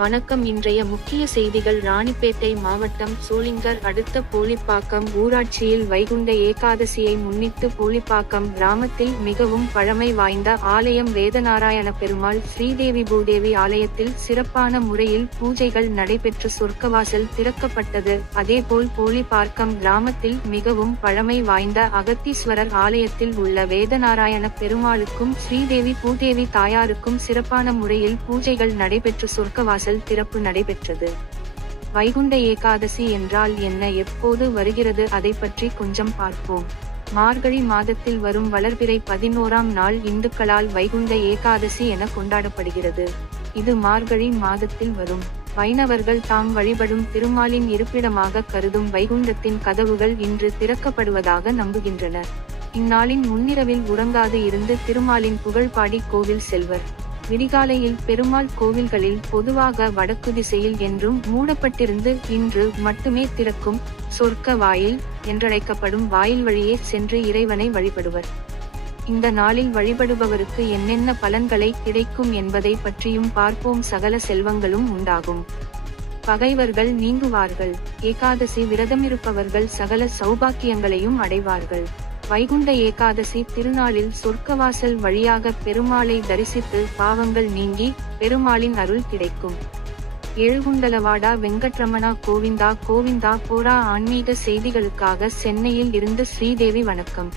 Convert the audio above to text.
வணக்கம். இன்றைய முக்கிய செய்திகள். ராணிப்பேட்டை மாவட்டம் சோளிங்கர் அடுத்த போலிப்பாக்கம் ஊராட்சியில் வைகுண்ட ஏகாதசியை முன்னிட்டு போலிப்பாக்கம் கிராமத்தில் மிகவும் பழமை வாய்ந்த ஆலயம் வேதநாராயண பெருமாள் ஸ்ரீதேவி பூதேவி ஆலயத்தில் சிறப்பான முறையில் பூஜைகள் நடைபெற்று சொர்க்கவாசல் திறக்கப்பட்டது. அதேபோல் போலிப்பாக்கம் கிராமத்தில் மிகவும் பழமை வாய்ந்த அகத்தீஸ்வரர் ஆலயத்தில் உள்ள வேதநாராயண பெருமாளுக்கும் ஸ்ரீதேவி பூதேவி தாயாருக்கும் சிறப்பான முறையில் பூஜைகள் நடைபெற்று சொர்க்கவாசல் திறப்பு நடைபெற்றது. வைகுண்ட ஏகாதசி என்றால் என்ன, எப்போது வருகிறது, அதை பற்றி கொஞ்சம் பார்ப்போம். மார்கழி மாதத்தில் வரும் வளர்பிறை 11ஆம் நாள் இந்துக்களால் வைகுண்ட ஏகாதசி என கொண்டாடப்படுகிறது. இது மார்கழி மாதத்தில் வரும். வைணவர்கள் தாம் வழிபடும் திருமாலின் இருப்பிடமாக கருதும் வைகுண்டத்தின் கதவுகள் இன்று திறக்கப்படுவதாக நம்புகின்றனர். இந்நாளின் முன்னிரவில் உறங்காது இருந்து திருமாலின் புகழ் பாடி கோவில் செல்வர். விடிகாலையில் பெருமாள் கோவில்களில் பொதுவாக வடக்கு திசையில் என்றும் மூடப்பட்டிருந்து இன்று மட்டுமே திறக்கும் சொர்க்க வாயில் என்றழைக்கப்படும் வாயில் வழியே சென்று இறைவனை வழிபடுவர். இந்த நாளில் வழிபடுபவருக்கு என்னென்ன பலன்களை கிடைக்கும் என்பதை பற்றியும் பார்ப்போம். சகல செல்வங்களும் உண்டாகும், பகைவர்கள் நீங்குவார்கள், ஏகாதசி விரதமிருப்பவர்கள் சகல சௌபாக்கியங்களையும் அடைவார்கள். வைகுண்ட ஏகாதசி திருநாளில் சொர்க்கவாசல் வழியாக பெருமாளை தரிசித்து பாவங்கள் நீங்கி பெருமாளின் அருள் கிடைக்கும். ஏழுகுண்டலவாடா வெங்கட்ரமணா கோவிந்தா கோவிந்தா. போரா ஆன்மீக செய்திகளுக்காக சென்னையில் இருந்து ஸ்ரீதேவி. வணக்கம்.